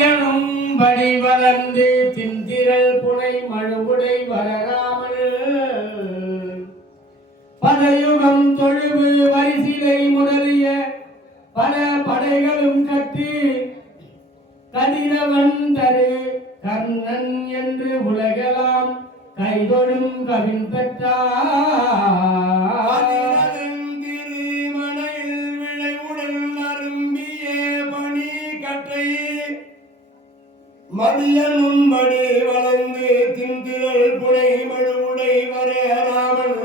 மதியனும் படி வளர்ந்து திந்திரல் புனை மழுவுடை வரராமல் பதயுகம் தொழுவு வரிசிலை முதலிய பல படைகளும் கற்று கதிரவன் தரு கர்ணன் என்று உலகெல்லாம் கைதொழும் கவின் பெற்றார். மதியனும் படி வளர்ந்து திந்திரல் புனை மழுவுடை வரையராமல்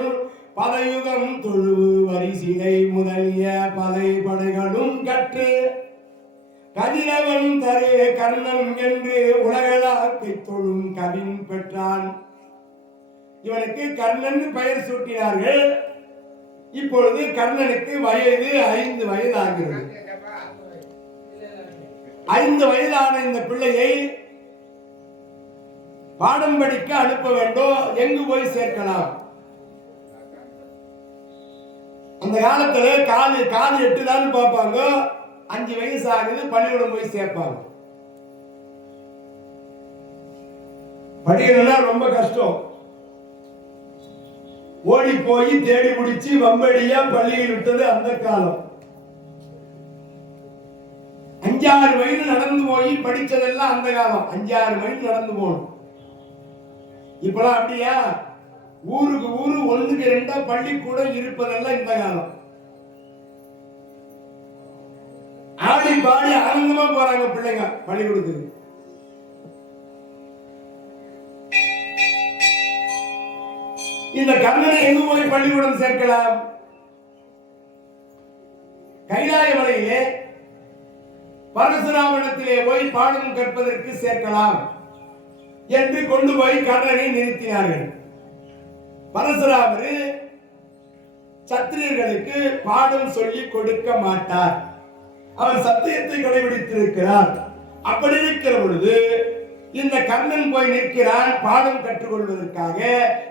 பதயுகம் தொழுவு வரிசிலை முதலிய பலை படைகளும் கற்று கதிரவன் தரு கர்ணன் என்று உலகளாக்கை தொழும் கவின் பெற்றான். இவனுக்கு கர்ணன் பெயர் சூட்டினார்கள். இப்பொழுது கர்ணனுக்கு வயது 5 வயதாகிறது. 5 வயதான இந்த பிள்ளையை பாடம் படிக்க அனுப்ப வேண்டும். எங்கு போய் சேர்க்கலாம்? அந்த காலத்துல காது 8 தான் பார்ப்பாங்க. 5 வயசு ஆகுது, பள்ளிக்கூடம் போய் சேர்ப்பாங்க. படிக்கணும்னா ரொம்ப கஷ்டம். ஓடி போய் தேடி பிடிச்சி வம்படியா பள்ளியில் விட்டது அந்த காலம். 5-6 வயது நடந்து போய் படிச்சதெல்லாம் அந்த காலம். 5-6 வயது நடந்து போகணும். இப்பெல்லாம் அப்படியா? ஊருக்கு ஊரு 1க்கு 2 பள்ளிக்கூடம் இருப்பதெல்லாம் இந்த காலம். ஆடி பாடி ஆனந்தமா போறாங்க பிள்ளைங்க பள்ளிக்கூடத்துக்கு. இந்த கர்ணனை எங்கு போய் பள்ளிக்கூடம் சேர்க்கலாம்? கைலாய மலையிலே பரசுராமனிடத்திலே போய் பாடம் கற்பதற்கு சேர்க்கலாம் என்று கொண்டு போய் கர்ணனை நிறுத்தினார்கள். பரசுராமர் சத்திரியர்களுக்கு பாடம் சொல்லி கொடுக்க மாட்டார். அவர் சத்தியத்தை கடைபிடித்திருக்கிறார். அப்படி இருக்கிற பொழுது இந்த கர்ணன் போய் நிற்கிறான் பாடம் கற்றுக்கொள்வதற்காக.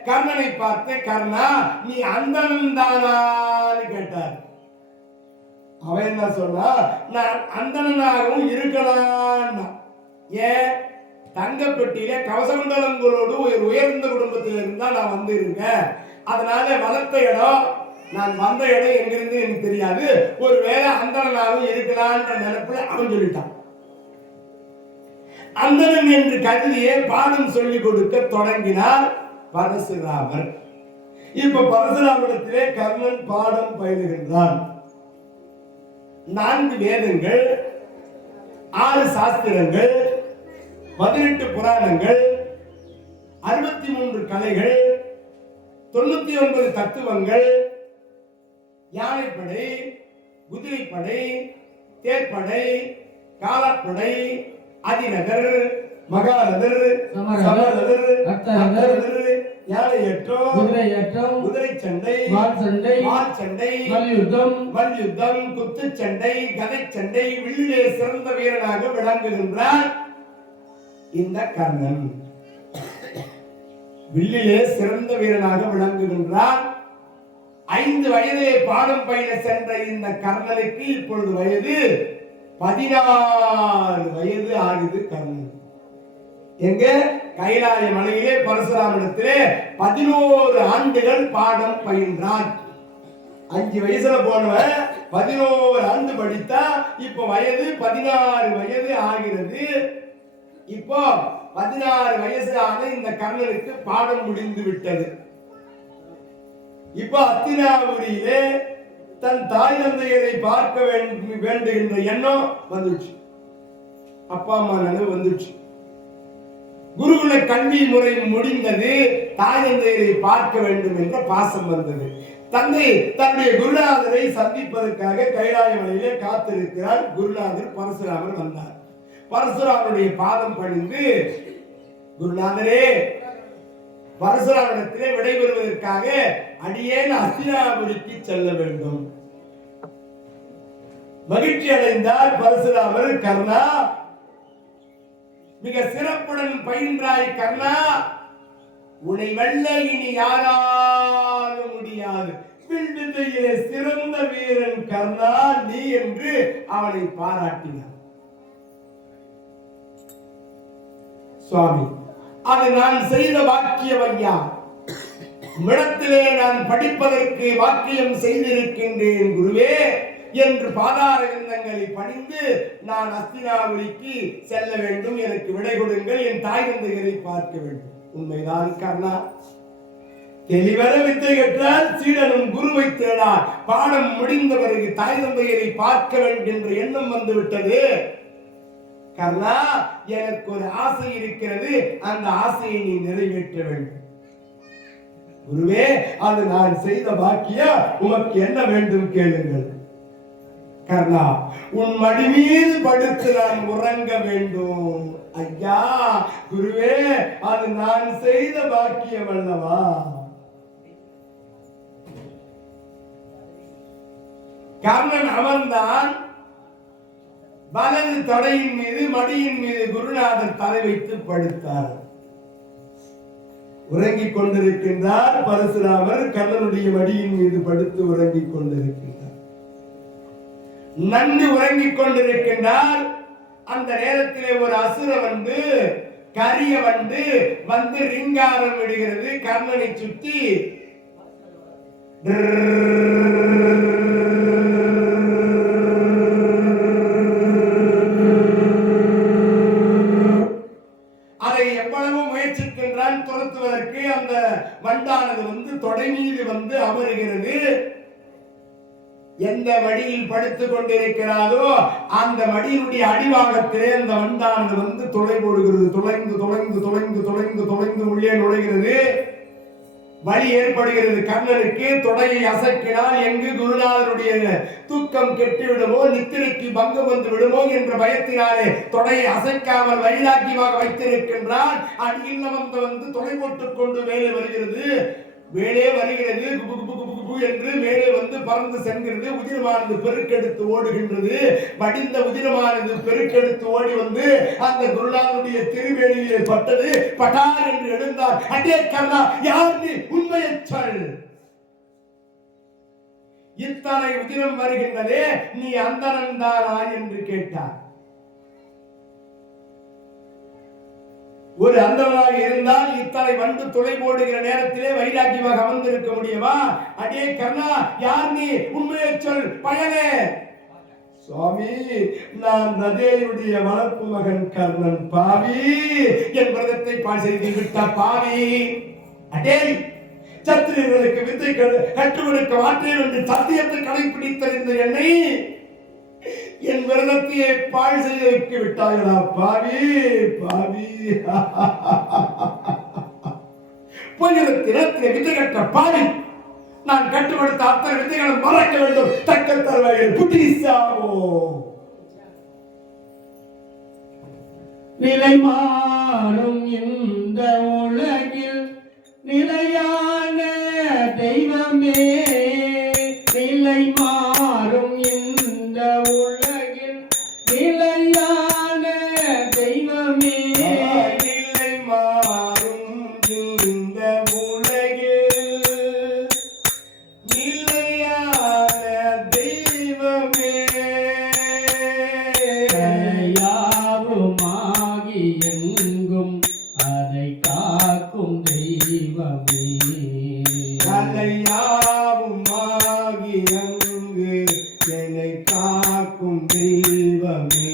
கர்ணனை பார்த்து, கர்ணா நீ அந்தணன் தானான்னு கேட்டார். அவன் என்ன சொன்னா, நான் அந்தணனாகவும் இருக்கலாம். ஏன்? தங்க பெட்டியில கவசகுண்டலங்களோடு உயர்ந்த குடும்பத்தில் இருந்தா நான் வந்து இருக்கேன். அதனால வளர்த்த இடம், நான் வந்த இடம் எங்கிருந்து எனக்கு தெரியாது. ஒருவேளை அந்தணனாகவும் இருக்கலான்ற நினைப்புல அவன் சொல்லிட்டான். அந்தணன் என்று கருதியே பாடம் சொல்லிக் கொடுக்க தொடங்கினார் பரசுராமர். இப்ப பரசுராமரிடத்திலே கர்ணன் பாடம் பயிலுகின்றான். 4 வேதங்கள், 6 சாஸ்திரங்கள், 18 புராணங்கள், 63 கலைகள், 99 தத்துவங்கள், யானைப்படை, குதிரைப்படை, தேர்ப்படை, காலாப்படை, அதிநகர், மகாரதர், சமரதர், அத்தரதர், யானையேற்றம், குதிரையேற்றம், குதிரை சண்டை, வாள் சண்டை, மல்யுத்தம், குத்துச்சண்டை, கதை சண்டை, வில்லிலே சிறந்த வீரனாக விளங்குகின்றார் இந்த கர்ணன். வில்லிலே சிறந்த வீரனாக விளங்குகின்றார். 5 வயதிலே பாடம் பயில சென்ற இந்த கர்ணனுக்கு இப்பொழுது வயது 16 வயது ஆகுது. கர்ணன் எங்க? கைலாய மலையிலே பரசுராமனிடத்திலே 11 ஆண்டுகள் பாடம் பயின்றான். 5 வயசுல போனவன் 11 ஆண்டு படித்தா இப்ப வயது 16 வயது ஆகிறது. இப்போ 16 வயசு ஆன இந்த கர்ணனுக்கு பாடம் முடிந்து விட்டது. இப்ப அத்தினாபுரியிலே தன் தாய் தந்தையரை பார்க்க வேண்டுகின்ற எண்ணம் வந்துச்சு. அப்பா அம்மா நினைவு வந்துச்சு. குருகுல கல்வி முறை முடிந்தது. தாய் தந்தையரை பார்க்க வேண்டும் என்ற பாசம் வந்தது. தந்தை தன்னுடைய குருநாதரை சந்திப்பதற்காக கைலாய மலையிலே காத்திருக்கிறார். குருநாதர் பரசுராமர் வந்தார். பரசுராமருடைய பாதம் பணிந்து, குருநாதரே, பரசுராமனிடத்திலே விடைபெறுவதற்காக அடியேன் அஸ்தினாபுரிக்கு செல்ல வேண்டும். மகிழ்ச்சி அடைந்தார் பரசுராமர். கர்ணா, மிக சிறப்புடன் பயின்றாய் கர்ணா, உன்னை வெல்ல இனி யாராலும் முடியாது. வில்வித்தையிலே சிறந்த வீரன் கர்ணா நீ என்று அவனை பாராட்டினார். சுவாமி, அது நான் செய்த வாக்கியம் ஐயா. உம்மிடத்திலே நான் படிப்பதற்கு வாக்கியம் செய்திருக்கின்றேன் குருவே என்று பாதார விந்தங்களை பணிந்து நான் அஸ்தினாபுரிக்கு செல்ல வேண்டும். எனக்கு விடை கொடுங்கள், என் தாய் தந்தையரை பார்க்க வேண்டும். உண்மைதான் கர்ணா. தெளிவர வித்தை கற்றால் சீடனும் குருவை தேடார். பாடம் முடிந்த பிறகு தாய் தந்தையரை பார்க்க வேண்டும் என்ற எண்ணம் வந்துவிட்டது. கர்ணா, எனக்கு ஒரு ஆசை இருக்கிறது, அந்த ஆசையை நீ நிறைவேற்ற வேண்டும். குருவே, அது நான் செய்த பாக்கியம், உமக்கு என்ன வேண்டும் கேளுங்கள். கர்ணா, உன் மடி மீது படுத்து நான் உறங்க வேண்டும். ஐயா குருவே, அது நான் செய்த பாக்கியம் அல்லவா? கர்ணன் அமர்ந்தான். வலது தொடையின் மீது மடியின் மீது குருநாதர் தலை வைத்து படுத்தார். உறங்கிக் கொண்டிருக்கின்றார் பரசுராமர். கர்ணனுடைய மடியின் மீது படுத்து உறங்கிக் கொண்டிருக்கின்றார். நன்கு உறங்கிக் கொண்டிருக்கின்றார். அந்த நேரத்திலே ஒரு அசுர வந்து கரிய வந்து ரிங்காரம் விடுகிறது. கர்ணனை சுற்றி அதை எவ்வளவு முயற்சிக்கின்றான் துரத்துவதற்கு. அந்த வண்டானது வந்து தொடை மீது வந்து அமருகிறது. எந்த மடியில் படுத்துக் கொண்டிருக்கிறாரோ அந்த மடியினுடைய அடிவாகத்திலே அந்த வண்டானது வந்து துளை போடுகிறது. துளைந்து துளைந்து துளைந்து துளைந்து துளைந்து உள்ளே நுழைகிறது. வலி ஏற்படுகிறது கர்ணனுக்கு. தொடையை அசைக்கினால் எங்கு குருநாதருடைய தூக்கம் கெட்டு விடுமோ, நித்திரைக்கு பங்கம் வந்து விடுமோ என்ற பயத்தினாலே தொடையை அசைக்காமல் வைராக்கியமாக வைத்திருக்கின்றான். அடியில் வந்து தொலை போட்டுக் கொண்டு மேலே வருகிறது. மேலே வருகிறது என்று மேலே வந்து பறந்து செல்கிறது. உதிரமானது பெருக்கெடுத்து ஓடுகின்றது. வடிந்த உதிரமானது பெருக்கெடுத்து ஓடி வந்து அந்த குருநாதனுடைய திருவேணியிலே பட்டது. பட்டார் என்று எழுந்தார். அடே கர்ணா, யார் நீ? உண்மையை சொல். இத்தனை உதிரம் வருகின்றதே, நீ அந்தரந்தானா என்று கேட்டார். ஒரு அந்தவனாக இருந்தால் இத்தனை வந்து துளை போடுகிற நேரத்திலே வைராக்கியமாக அமர்ந்திருக்க முடியுமா? அடே கர்ணா, யார் நீ? உண்மையை சொல் பயனே. சுவாமி, நான் நதேயுடைய வளர்ப்பு மகன் கர்ணன். பாவி, என் விரதத்தை பாழ் செய்து விட்ட பாவி. அடே, சத்திரியர்களுக்கு வித்தை கற்றுக் கொடுக்க மாட்டேன் என்று சத்தியத்தை கடைபிடித்த என்னை என் விரதத்தையே பாழ் செய்ய வைத்து விட்டார்களா? பாவி பாவி. பொய்யத்திலே வித்தை கட்ட பாவி. நான் கட்டுப்படுத்த அத்தனை வித்தைகளை மறக்க வேண்டும். தக்க தருவாயில் புத்திசாவோ. நிலை மாறும் இந்த உலகில் நிலையான தெய்வமே. நிலை மாறும் இந்த உலகில் நிலையான தெய்வமே. நிலை மாறும் இந்த உலகில் நிலையான தெய்வமே. யாவுமாகி எங்கும் அதை காக்கும் தெய்வமே. யாவுமாகி அங்கு என்னை காக்கும் தெய்வமே.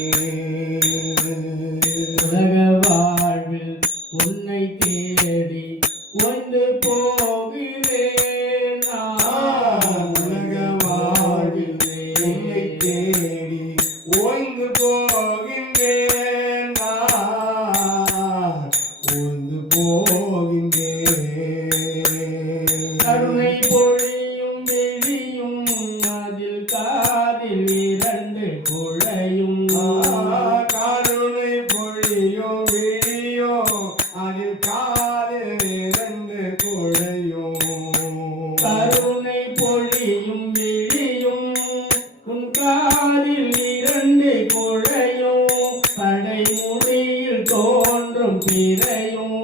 உலக வாழ்வில் உன்னை தேடி ஒன்று போகிறேன் நான். உலக வாழ்வில் என்னை தேடி ஓய்ந்து போகின்றேன் நான். ஓய்ந்து போகின்றேன். கருணை பொழியும் விழியும் அதில் காதில் இரண்டு குழையும். கருணை பொழியோ விழியோ அதில் காதில் இரண்டு குழையும். கருணை பொழியும் விழியும் உன் காதில் இரண்டு குழையும். கடைமுடியில் தோன்றும் பிறையும்.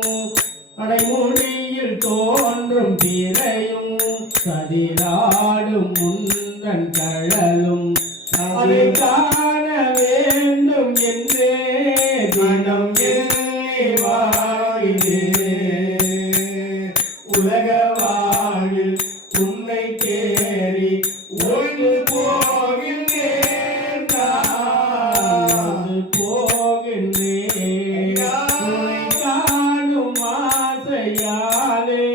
கடைமுடியில் தோன்றும் பிறையும். கதிராடும் முந்தன் கழலும் அதை காண வேண்டும் என்றே தினம் என்னை வாழ்கிறேன். உலக வாழ்வில் உன்னை தேடி ஓய்ந்து போகின்றேன் நான் போகின்றேன். உன்னை காணும் ஆசையாலே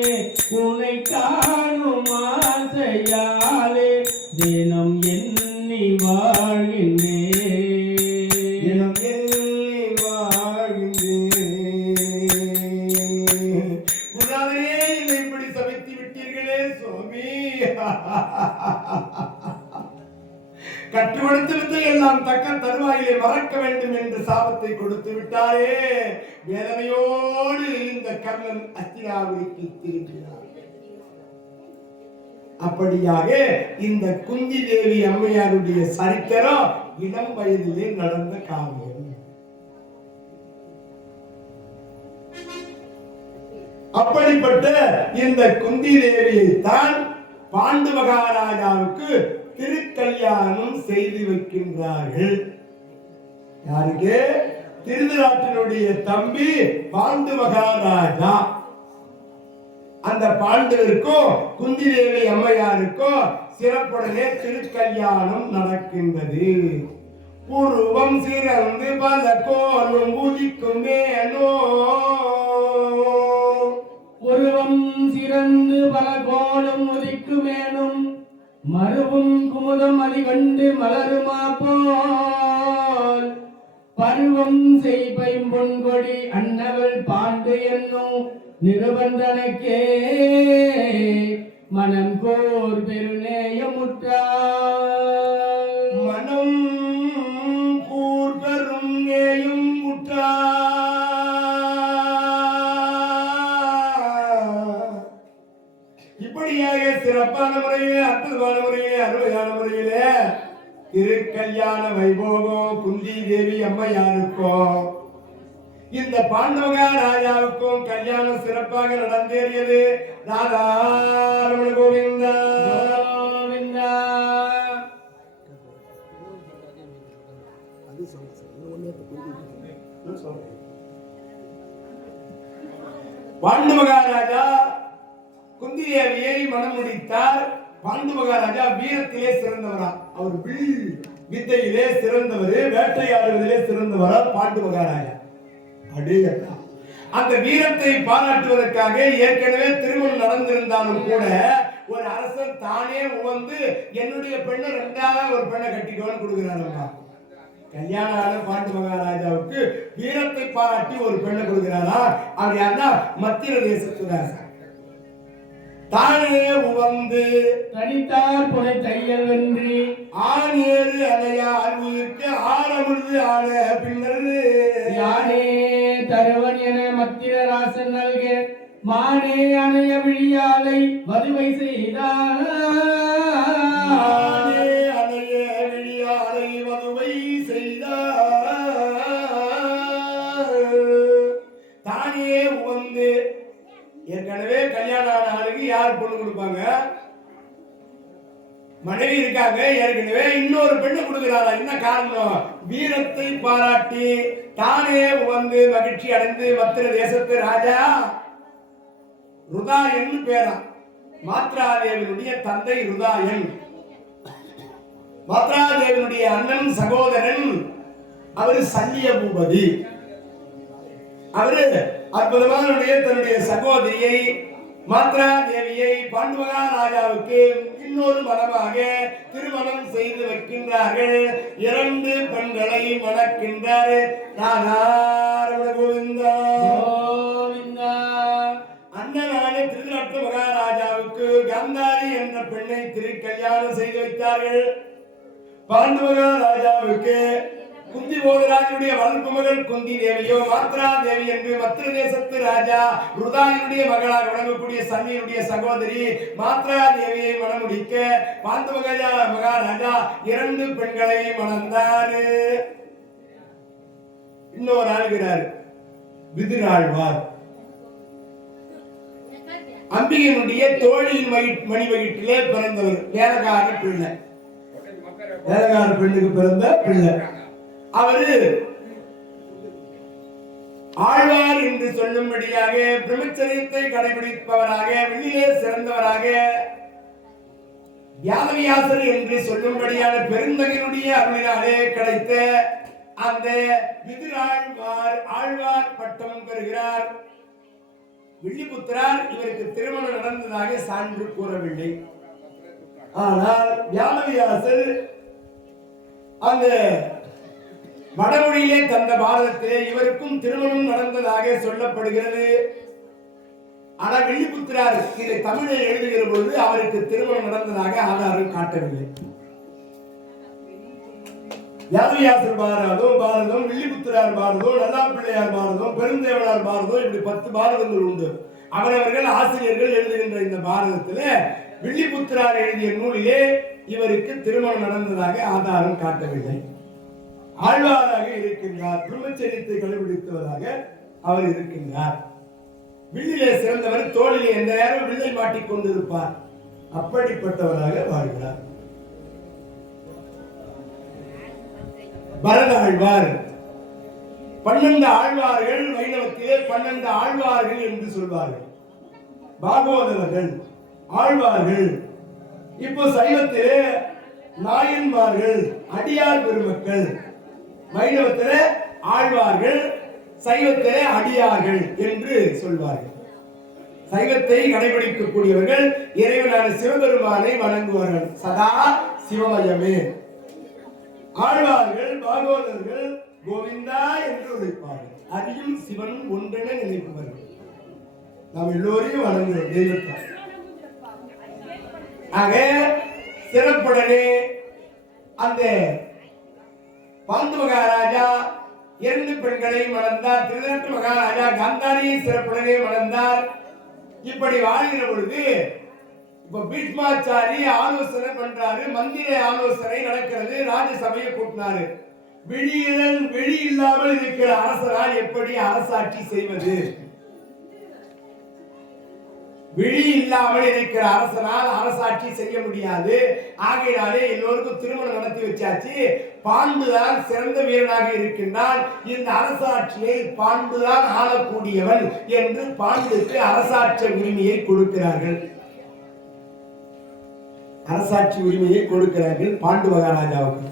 உன்னை காணும் ஆசையாலே தினம் எண்ணி வாழ்கின்றேன். தினம் எண்ணி வாழ்கின்றேன். குருநாதரே, என்னை இப்படி சபித்து விட்டீர்களே சுவாமி. கற்றுக் கொடுத்து விட்டு எல்லாம் தக்க தருவாயிலே மறக்க வேண்டும் என்று சாபத்தை கொடுத்து விட்டாரே. வேதனையோடு இந்த கர்ணன் அஸ்தினாபுரிக்கு திரும்பினார். அப்படியாக இந்த குந்தி தேவி அம்மையாருடைய சரித்திரம் இளம் வயதிலே நடந்த காவியம். அப்படிப்பட்ட இந்த குந்தி தேவியை தான் பாண்டு மகாராஜாவுக்கு திருக்கல்யாணம் செய்து வைக்கின்றார்கள். யாருக்கு? திருதராட்டினுடைய தம்பி பாண்டு மகாராஜா. அந்த பாண்டவருக்கும் குந்தி தேவி அம்மையாருக்கும் சிறப்புடனே திருக்கல்யாணம் நடக்கின்றது. உருவம் சிறந்து பல கோலும் உதிக்கும் மேலோ. உருவம் சிறந்து பல கோலும் உதிக்குமேனும் மருவும் குமுதம் அடிகண்டு மலருமா போல் பருவம் செய்பைம் பொன்கொடி அன்னவள் பாண்டு என்னும் நிறுவந்தனக்கே மனம் கோர் பெருநேயமுற்றார். மனம் கூர் பெரும் நேயும் உற்றார். இப்படியாக சிறப்பான முறையிலே, அற்புதமான முறையிலே, அருமையான முறையிலே திருக்கல்யாண வைபோகம் குந்தி தேவி அம்மையாருக்கும் இந்த பாண்டவகா ராஜாவுக்கும் கல்யாணம் சிறப்பாக நடந்தேறியது. ராதா ரமண கோவிந்தா கோவிந்தா. பாண்டு மகாராஜா குந்தி தேவியை மனம் முடித்தார். பாண்டு மகாராஜா வீரத்திலே சிறந்தவரா. அவர் வில் வித்தையிலே சிறந்தவர், வேட்டையாடுவதிலே சிறந்தவரா பாண்டு மகாராஜா. அடேயப்பா, அந்த வீரத்தை பாராட்டுவதற்காக ஏற்கனவே திருமணம் நடந்திருந்தாலும் கூட ஒரு அரசன் தானே வந்து என்னுடைய பெண்ணை ரெண்டாவது ஒரு பெண்ணை கட்டிக்கோன்னு கொடுக்கிறாரம்மா. கல்யாண ஆன பாண்டு மகாராஜாவுக்கு வீரத்தை பாராட்டி ஒரு பெண்ணை கொடுக்கிறாரா. அவர் யாருன்னா மத்திய தேசத்துறார். தானே உவந்து தனித்தார் புனை தையல் வென்றி ஆனேறு அலையா அருவிற்கு ஆரமுழுது ஆன பின்னர் யானே தருவன் என மத்திரராசன் நல்க மானே அணைய விழியாலை வதுவை செய்தார். மானே அணைய விழியாலை வதுவை செய்தார். தானே உவந்து ஏற்கனவே கல்யாணம் ஆன ஆளுக்கு யார் பொண்ணு கொடுப்பாங்க? மனைவி இருக்காங்க, ஏற்கனவே இன்னொரு பெண்ணு கொடுக்கிறாரா. என்ன காரணம்? வீரத்தை பாராட்டி தானே வந்து மகிழ்ச்சி அடைந்து மத்திர தேசத்து ராஜா ருதாயன் பேரா. மாத்ராதேவனுடைய தந்தை ருதாயன், மாத்ராதேவனுடைய அண்ணன் சகோதரன் அவரு சல்லிய பூபதி. அவரு அற்புதமான தன்னுடைய சகோதரியை மாத்ரா தேவியை பாண்டுமகா ராஜாவுக்கு இன்னொரு மனமாக திருமணம் செய்து வைக்கின்றார்கள். 2 பெண்களை மணக்கின்றார். ராதாரமண கோவிந்தா கோவிந்தா. அண்ணனான திருதராஷ்டிர மகாராஜாவுக்கு காந்தாரி என்ற பெண்ணை திருக்கல்யாணம் செய்து வைத்தார்கள். பாண்டுமகா ராஜாவுக்கு குந்தி போதராஜனுடைய வளர்ப்பு மகள் குந்தி தேவியோ மாத்ரா தேவி என்று மத்திர தேசத்து ராஜா ருதாயனுடைய மகளாக விளங்கக்கூடிய சன்னியுடைய சகோதரி மாத்ரா தேவியை மணமுடிக்க பாண்டு மகாராஜா 2 பெண்களை மணந்தாரு. இன்னொரு ஆளுகிறார் விதுராழ்வார். அம்பிகையினுடைய தோழியின் மணி வயிற்றிலே பிறந்தவர். வேலைக்கார பிள்ளை, வேலைக்கார பெண்ணுக்கு பிறந்த பிள்ளை. அவரு ஆழ்வார் என்று சொல்லும்படியாக பிரம்மச்சரியத்தை கடைபிடிப்பவராக வெளியே சிறந்தவராக வியாதவியாசர் என்று சொல்லும்படியான பெருந்தகையினுடைய அருளினாலே கிடைத்த அந்த விதுராழ்வார் ஆழ்வார் பட்டம் பெறுகிறார். வில்லிபுத்திரார் இவருக்கு திருமணம் நடந்ததாக சான்று கூறவில்லை. ஆனால் வியாதவியாசர் அந்த வடமொழியிலே தந்த பாரதத்திலே இவருக்கும் திருமணம் நடந்ததாக சொல்லப்படுகிறது. ஆனால் வில்லிபுத்திரார் இதை தமிழில் எழுதுகிற பொழுது அவருக்கு திருமணம் நடந்ததாக ஆதாரம் காட்டவில்லை. வியாதவியாசர் பாரதம், வில்லிபுத்திரார் பாரதம், நல்லாப்பிள்ளையார் பாரதம், பெருந்தேவனார் பாரதம், இப்படி 10 பாரதங்கள் உண்டு. அவரவர்கள் ஆசிரியர்கள் எழுதுகின்ற இந்த பாரதத்தில் வில்லிபுத்திரார் எழுதிய நூலிலே இவருக்கு திருமணம் நடந்ததாக ஆதாரம் காட்டவில்லை. ஆழ்வாராக இருக்கின்றார், பிரம்மச்சரியத்தை கடைபிடித்தவராக அவர் இருக்கின்றார். வில்லிலே சிறந்தவர், தோளிலே எந்த நேரம் வில்லை மாட்டிக் கொண்டிருப்பார். அப்படிப்பட்டவராக வாழ்கிறார். பரத ஆழ்வார் 12 ஆழ்வார்கள் வைணவத்திலே 12 ஆழ்வார்கள் என்று சொல்வார்கள். பாகவதவர்கள் ஆழ்வார்கள். இப்போ சைவத்திலே நாயன்மார்கள், அடியார் பெருமக்கள். வைணவத்திலே ஆழ்வார்கள், சைவத்திலே அடியார்கள் என்று சொல்வார்கள். சைவத்தை கடைபிடிக்கக்கூடியவர்கள் இறைவனான சிவபெருமானை வணங்குவார்கள். சதா சிவமயமே. ஆழ்வார்கள் பாகவதர்கள் கோவிந்தா என்று உழைப்பார்கள். அதையும் சிவனும் ஒன்றென நினைப்பவர்கள். நாம் எல்லோரையும் வணங்குகிறோம் தெய்வத்தை. ஆக சிறப்புடனே அந்த பாண்டு மகாராஜா 2 பெண்களை மணந்தார். திருநெற்று மகாராஜா காந்தாரியை சிறப்புடனே மணந்தார். இப்படி வாழ்கிற பொழுது இப்ப பீஷ்மாச்சாரி ஆலோசனை பண்றாரு. மந்திர ஆலோசனை நடக்கிறது. ராஜசபையை கூட்டினாரு. வெளி இல்லாமல் இருக்கிற அரசரால் எப்படி அரசாட்சி செய்வது? விழி இல்லாமல் இருக்கிற அரசனால் அரசாட்சி செய்ய முடியாது. ஆகையினாலே எல்லோருக்கும் திருமணம் நடத்தி வச்சாச்சு. பாண்டுதான் சிறந்த வீரனாக இருக்கின்றான். இந்த அரசாட்சியை பாண்டுதான் ஆளக்கூடியவன் என்று பாண்டுக்கு அரசாட்சி உரிமையை கொடுக்கிறார்கள். அரசாட்சி உரிமையை கொடுக்கிறார்கள் பாண்டு மகாராஜாவுக்கு.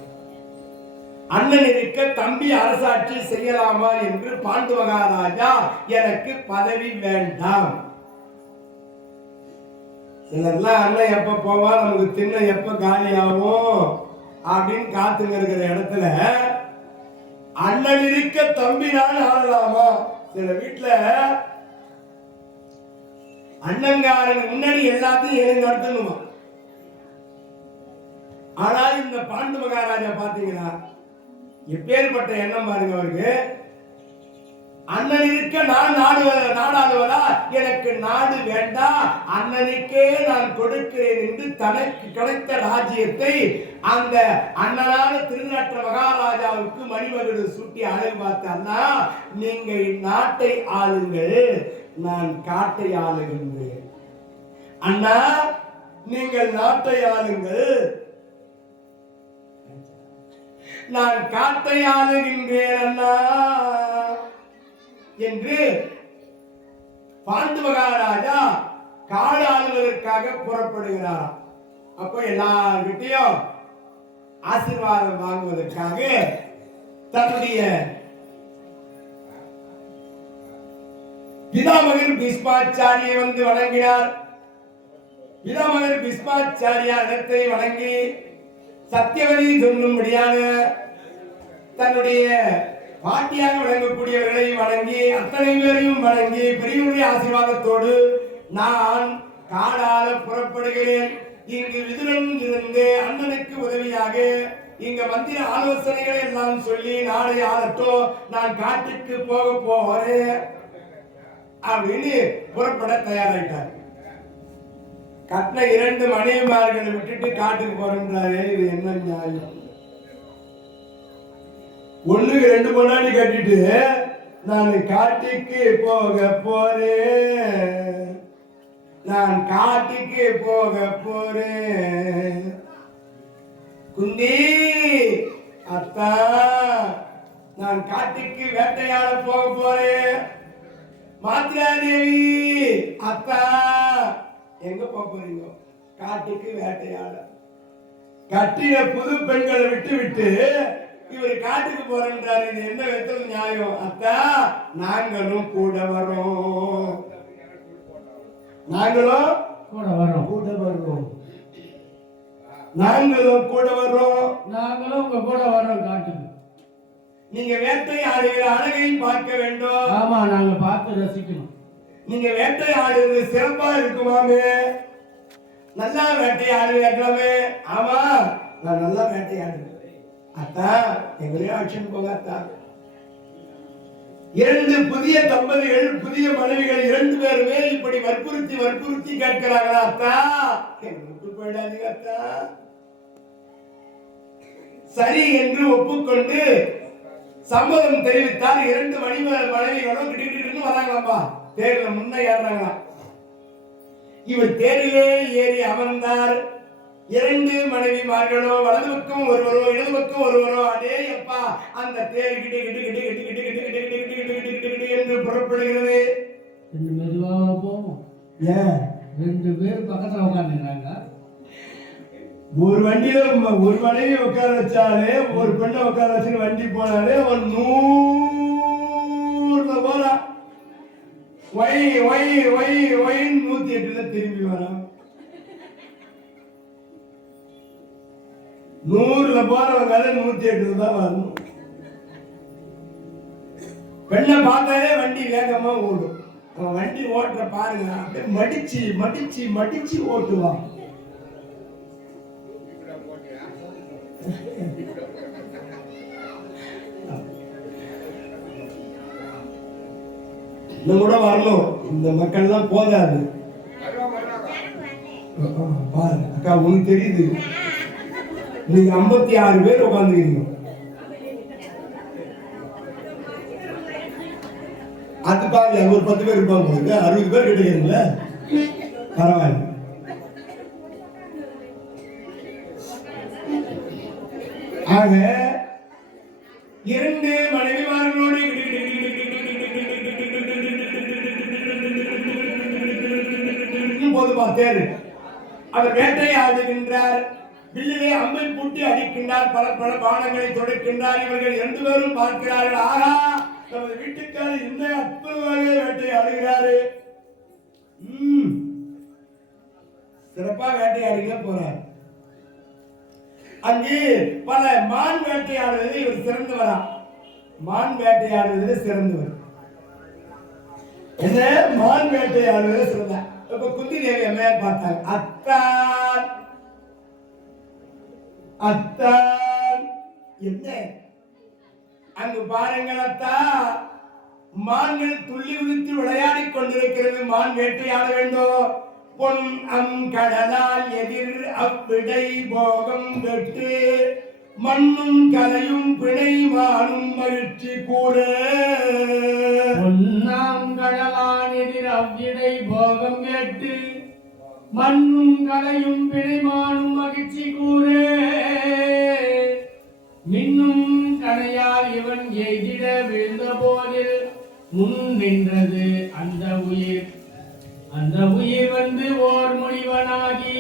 அண்ணன் இருக்க தம்பி அரசாட்சி செய்யலாமா என்று பாண்டு மகாராஜா, எனக்கு பதவி வேண்டாம். சிலர்லாம் அண்ணன் எப்ப போவா, நமக்கு தின்ன எப்ப காலி ஆகும் அப்படின்னு காத்துங்க இருக்கிற இடத்துல அண்ணன் இருக்க தம்பி நான் ஆளலாமா? சில வீட்டுல அண்ணங்காரன் முன்னாடி எல்லாத்தையும் எழுந்து நடத்தணுமா. ஆனால் இந்த பாண்டு மகாராஜா பாத்தீங்கன்னா எப்பேற்பட்ட எண்ணம் பாருங்க அவருக்கு. அண்ணன் இருக்க நான் நாடாளுவதா? எனக்கு நாடு வேண்டாம், அண்ணனுக்கே நான் கொடுக்கிறேன் என்று தனக்கு கிடைத்த ராஜ்யத்தை அந்த அண்ணனான திருநற்ற மகாராஜாவுக்கு மணிமகுடு சூட்டி அழகு பார்த்த அண்ணா, நீங்க நாட்டை ஆளுங்கள், நான் காட்டை ஆளுகின்றேன். அண்ணா நீங்கள் நாட்டை ஆளுங்கள், நான் காட்டை ஆளுகின்றேன் அண்ணா என்று பாண்டு மகாராஜா காடு ஆளுவதற்காக புறப்படுகிறாராம். அப்போ எல்லார்கிட்டையும் ஆசீர்வாதம் வாங்குவதற்காக தன்னுடைய பிதாமகர் பீஷ்மாச்சாரியை வந்து வணங்கினார். பிதாமகர் பீஷ்மாச்சாரியார் இடத்தை வணங்கி சத்தியவதி சொல்லும்படியான தன்னுடைய பாட்டியாக வழங்கக்கூடியவர்களை வணங்கி அத்தனை பேரையும் வணங்கி பெரியவருடைய ஆசீர்வாதத்தோடு நான் காடால புறப்படுகிறேன். இங்கு விதுரன் இருந்து அண்ணனுக்கு உதவியாக இங்க மந்திர ஆலோசனைகளை எல்லாம் சொல்லி நாளை ஆளட்டும், நான் காட்டுக்கு போக போறேன் அப்படின்னு புறப்பட தயாராயிட்டார். கட்டின 2 மனைவிமார்களை விட்டுட்டு காட்டுக்கு போறேன்றாரு. இது என்ன நியாயம்? 1க்கு 2 பொண்டாட்டி கட்டிட்டு நான் காட்டுக்கு போக போறேன், நான் காட்டுக்கு போக போறேன். குந்தி அத்தா நான் காட்டுக்கு வேட்டையாட போக போறேன். மாத்ராதேவி, அத்தா எங்க போக போறீங்க? காட்டுக்கு வேட்டையாட. கட்டிய புது பெண்களை விட்டு விட்டு இவர் காட்டுக்கு போறேன்றாரு. இது என்ன விதத்துல நியாயம்? அத்தா நாங்களும் கூட வரோம். நாங்களும் கூட வரோம். கூட வரோம். நாங்களும் கூட வரோம். நாங்களும் உங்க கூட வரோம் காட்டுக்கு. நீங்க வேட்டையாடுகிற அழகை பார்க்க வேண்டும். ஆமா, நாங்க பார்த்து ரசிக்கணும். நீங்க வேட்டையாடுறது சிறப்பா இருக்குமாமே. நல்லா வேட்டையாடுவே. ஆமா, நான் நல்லா வேட்டையாடுவேன். அத்தா எங்களையும் ஆக்ஷன் போக. அத்தா இரண்டு புதிய தம்பதிகள், புதிய மனைவிகள் 2 பேருமே இப்படி வற்புறுத்தி கேட்கிறாங்களா? அத்தா எங்க விட்டு போயிடாதீங்க அத்தா. சரி என்று ஒப்புக்கொண்டு சம்மதம் தெரிவித்தார். 2 மனைவிகளும் கிட்ட வராங்களாப்பா. தேர்ல முன்ன ஏறாங்களா. இவர் தேரிலே ஏறி அமர்ந்தார். 2 மனைவிமார்களோ வலது பக்கம் ஒருவரோ இடது பக்கம் ஒருவரோ. அதே அப்பா அந்த தேர் கிட்ட என்று புறப்படுகிறது. மெதுவா போவோம். ஏன் 2 பேர் பக்கத்துல உட்காந்துக்கிறாங்க. ஒரு வண்டியில ஒரு மனைவி உட்கார வச்சாலே, ஒரு பெண்ணை உட்கார வச்சு வண்டி போனாலே அவன் 100ல போறான். 108ல திரும்பி வரான். 100ல போறவங்க 108ல தான் வரணும். பெண்ணை பார்த்தாலே வண்டி வேகமா ஓடும். அவன் வண்டி ஓட்டுற பாருங்க, அப்படியே மடிச்சு ஓட்டுவான். இன்னும் கூட வரணும். இந்த மக்கள் தான் போதாது. பாரு அக்கா, உனக்கு தெரியுது, நீங்க 56 பேர் உட்காந்துக்கிறீங்க. அது பாரு, ஒரு 10 பேர் இருப்பாங்க, 60 பேர் கிடைக்கிறீங்களா? பரவாயில்ல. ஆக 2 மனைவிமார்களோடு போதுமா தேர். அவர் வேட்டையாடுகின்றார். வில்லிலே அம்பை பூட்டி அடிக்கின்றார். பல பானங்களை தொடுக்கின்றார். இவர்கள் 2 பேரும் பார்க்கிறார்கள். ஆகா, நமது வீட்டுக்காரர் இந்த அற்புதமாக வேட்டையாடுகிறாரு. சிறப்பா வேட்டையாடுங்க போறார். அங்கு பல மான் வேட்டையாடுவதில் இவர் சிறந்தவரா? மான் வேட்டையாடுவதில் சிறந்தவர். என்ன மான் வேட்டையாடுவதில் சிறந்த. இப்ப குந்தி தேவி அம்மையார் பார்த்தாங்க. அத்தான் என்ன அங்கு பாருங்கள் அத்தா, மான்கள் துள்ளி குதித்து விளையாடி கொண்டிருக்கிறது. மான் வேட்டையாட வேண்டும். பொன் கடலால் எதிர் அவ்விடை போகம் வெட்டு மண்ணும் கலையும் பிணை மானும் மகிழ்ச்சி கூற. பொன்னாம் கடலான் எதிர் அவ்விடை போகம் வெட்டு மண்ணும் கலையும் பிணை மானும் மகிழ்ச்சி கூற. மின்னும் கணையால் இவன் எதிர விழுந்த போதில் முன் நின்றது அந்த உயிர். அந்த உயிர் வந்து ஓர் முனிவனாகி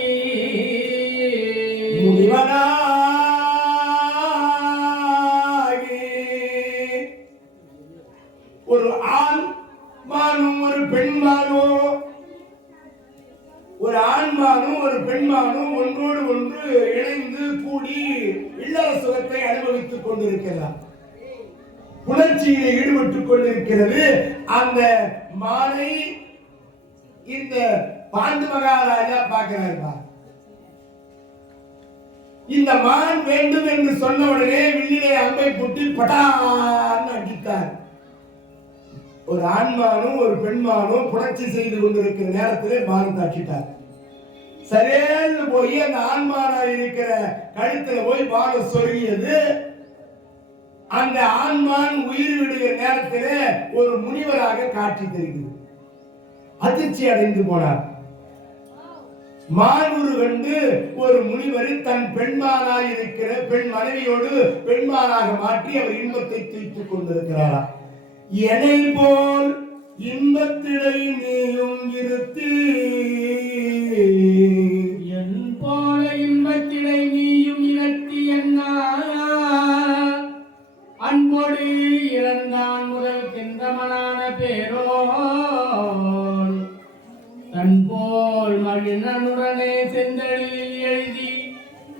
ஒரு ஆண் மானும் ஒரு பெண்மானும், ஒரு ஆண்மானும் ஒரு பெண்மானும் ஒன்றோடு ஒன்று இணைந்து கூடி இல்லற சுகத்தை அனுபவித்துக் கொண்டிருக்கிறார். புணர்ச்சியில் ஈடுபட்டுக் கொண்டிருக்கிறது. அந்த மானை இந்த பாண்டு மகாராஜா பார்க்கிறார். இந்த மான் வேண்டும் என்று சொன்ன உடனே வில்லிலே அம்பை பூட்டி பட்டான்னு அடித்தார். ஒரு ஆண்மானும் ஒரு பெண்மானும் புணர்ச்சி செய்து கொண்டிருக்கிற நேரத்திலே மான் தாக்கிட்டார். சரேன்னு போய் அந்த ஆண்மானா இருக்கிற கழுத்துல போய் பானம் சொருகியது. அந்த ஆண்மான் உயிர் விடுகிற நேரத்திலே ஒரு முனிவராக காட்சி தெரிகிறது. அதிர்ச்சி அடைந்து போனார். மானுரு கண்டு ஒரு முனிவர் தன் பெண்மானாய் இருக்கிற பெண் மனைவியோடு பெண்மானாக மாற்றி அவர் இன்பத்தை தீர்த்துக் கொண்டிருக்கிறாரா. என்னை போல் இன்பத்திடை நீயும் இருத்தி, என் போல இன்பத்திடை நீயும் இரத்தி என்ன அன்போடு இறந்தான் முதல் கிந்தமனான பேரோன் தன் போல் மகிழனுடனே செந்தளில் எழுதி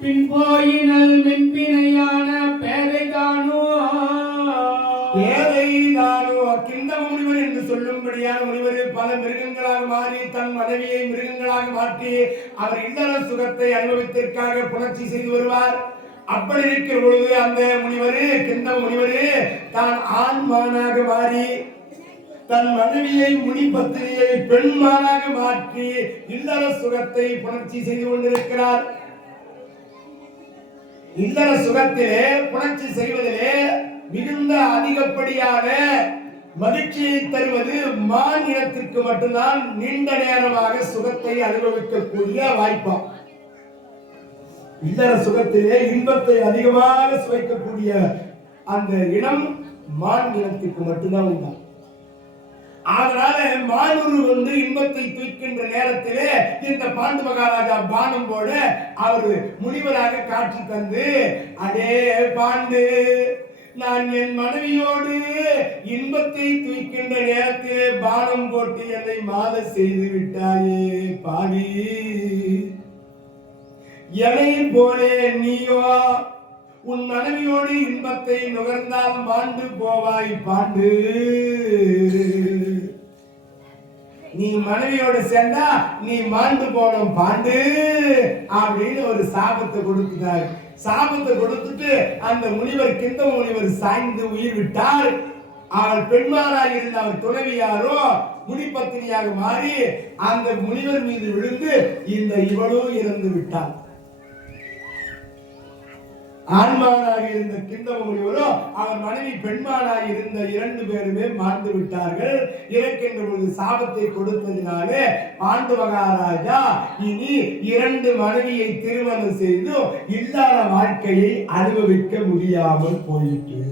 பின் போயினல் மென்பினையான பேரை காணோ கிந்தம முனிவர் என்று சொல்லும்படியான முனிவர் பல மிருகங்களாக மாறி தன் மனைவியை மிருகங்களாக மாற்றி அவர் இல்லற சுகத்தை அனுபவத்திற்காக புணர்ச்சி செய்து வருவார். அப்படி இருக்கிற பொழுது அந்த முனிவர் கிந்தம முனிவர் தான் ஆண்மானாக மாறி தன் மனைவியை முனிபத்தினியை பெண்மானாக மாற்றி இல்லற சுகத்தை புணர்ச்சி செய்து கொண்டிருக்கிறார். இல்லற சுகத்திலே புணர்ச்சி செய்வதிலே மிகுந்த அதிகப்படியாக மகிழ்ச்சியை தருவது மான் இனத்திற்கு மட்டும்தான் நீண்ட நேரமாக சுகத்தை அனுபவிக்கக்கூடிய வாய்ப்பாம். இல்லற சுகத்திலே இன்பத்தை அதிகமாக சுவைக்கக்கூடிய அந்த இனம் மான் இனத்திற்கு மட்டும்தான் உண்டா. அதனால மானூர் இன்பத்தை தூக்கின்ற நேரத்திலே இந்த பாண்டு மகாராஜா பானம் போட அவர் முனிவராக காட்சி தந்து, அடே பாண்டு, நான் என் மனைவியோடு இன்பத்தை தூக்கின்ற நேரத்திலே பானம் போட்டு என்னை மாத செய்து விட்டாயே பாவி, என்னை போலே நீயோ உன் மனைவியோடு இன்பத்தை நுகர்ந்தால் மாண்டு போவாய் பாண்டு. நீ மனைவியோடு சேர்ந்தா நீ மாண்டு போனோம் பாண்டு அப்படின்னு ஒரு சாபத்தை கொடுத்தார். சாபத்தை கொடுத்துட்டு அந்த முனிவர் கிந்தம முனிவர் சாய்ந்து உயிர் விட்டார். அவள் பெண்மாராக இருந்த அவர் துணைவியாரோ முனிபத்தினியாக மாறி அந்த முனிவர் மீது விழுந்து இந்த இவளும் இறந்து விட்டார். ஆண்மானாக இருந்த கிந்தம முனிவரோ அவர் மனைவி பெண்மானாக இருந்த 2 பேருமே மாண்டு விட்டார்கள். இறக்கின்ற பொழுது சாபத்தை கொடுத்ததினாலே பாண்டு மகாராஜா இனி 2 மனைவியை திருமணம் செய்து இல்லாத வாழ்க்கையை அனுபவிக்க முடியாமல் போயிற்று.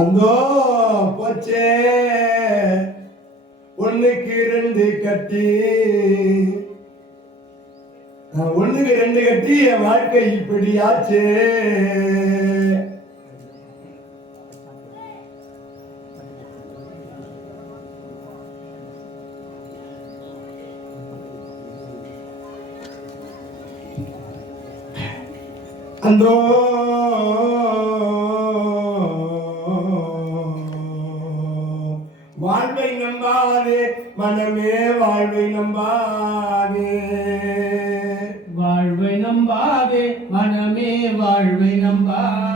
அந்தோ போச்சே ஒண்ணுக்கு 2 கட்டி, 1க்கு 2 கட்டி என் வாழ்க்கை இப்படியாச்சு. அந்தோ வாழ்வை நம்பாதே மனமே, வாழ்வை நம்பாதே.